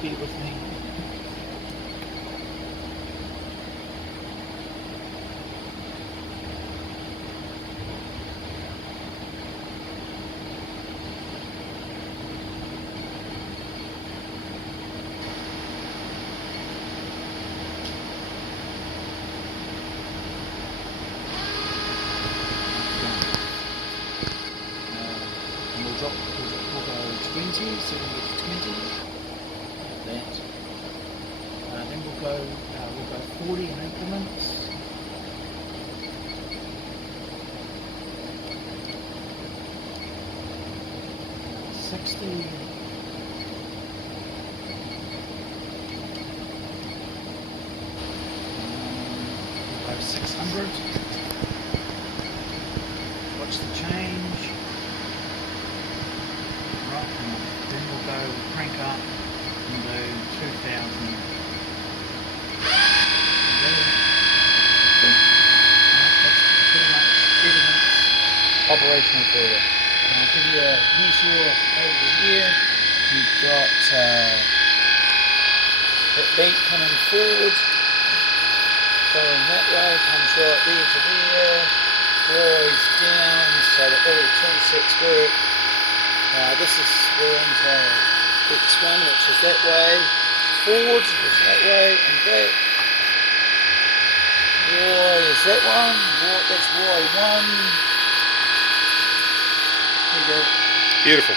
Be with me. And we'll go 20, so we'll go to 20, like that. Then we'll go 40 in increments. $60. We'll go 600. Watch the change. Right, and then we'll crank up and do 2,000. That's pretty much everything's operational for you. And I'll give you a visual over here. You've got that bank coming forward, going that way, comes right there to there, flies down, so that all the twin sets work. This is we're into X1, which is that way, forward is that way, and back. Y is that one, that's Y1. There you go. Beautiful.